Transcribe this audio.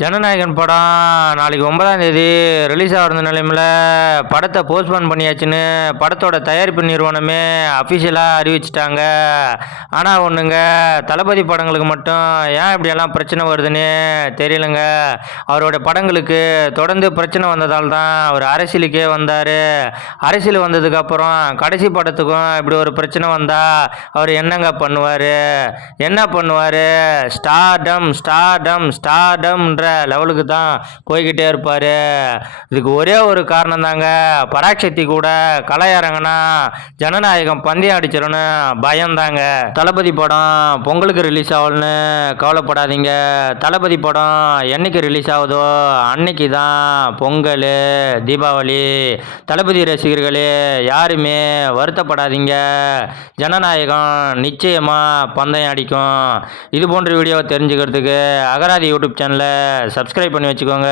ஜனநாயகன் படம் நாளைக்கு 9ஆம் தேதி ரிலீஸ் ஆகிற நிலைமையில் படத்தை போஸ்ட்போன் பண்ணியாச்சுன்னு படத்தோட தயாரிப்பு நிறுவனமே அஃபிஷியலாக அறிவிச்சிட்டாங்க. ஆனால் ஒன்றுங்க, தளபதி படங்களுக்கு மட்டும் ஏன் இப்படியெல்லாம் பிரச்சனை வருதுன்னு தெரியலங்க. அவரோட படங்களுக்கு தொடர்ந்து பிரச்சனை வந்ததால் தான் அவர் அரசியலுக்கே வந்தார். அரசியல் வந்ததுக்கப்புறம் கடைசி படத்துக்கும் இப்படி ஒரு பிரச்சனை வந்தால் அவர் என்னங்க பண்ணுவார்? என்ன பண்ணுவார்? ஸ்டார்டம் ஸ்டார்டம் ஸ்டார்டம்ன்ற லெவலுக்கு தான் போய்கிட்டே இருப்பார். இதுக்கு ஒரே ஒரு காரணம் தாங்க, பராசக்தி கூட களை இறங்கினா ஜனநாயகம் பந்தயம் அடிச்சிடன்னு பயந்தாங்க. தளபதி படம் பொங்கலுக்கு ரிலீஸ் ஆகலன்னு கவலைப்படாதீங்க. தளபதி படம் என்னைக்கு ரிலீஸ் ஆகுதோ அன்னைக்கு தான் பொங்கல், தீபாவளி. தளபதி ரசிகர்களே யாருமே வருத்தப்படாதீங்க. ஜனநாயகம் நிச்சயமாக பந்தயம் அடிக்கும். இது போன்ற வீடியோவை தெரிஞ்சுக்கிறதுக்கு அகராதி யூடியூப் சேனலை சப்ஸ்கிரைப் பண்ணி வச்சுக்கோங்க.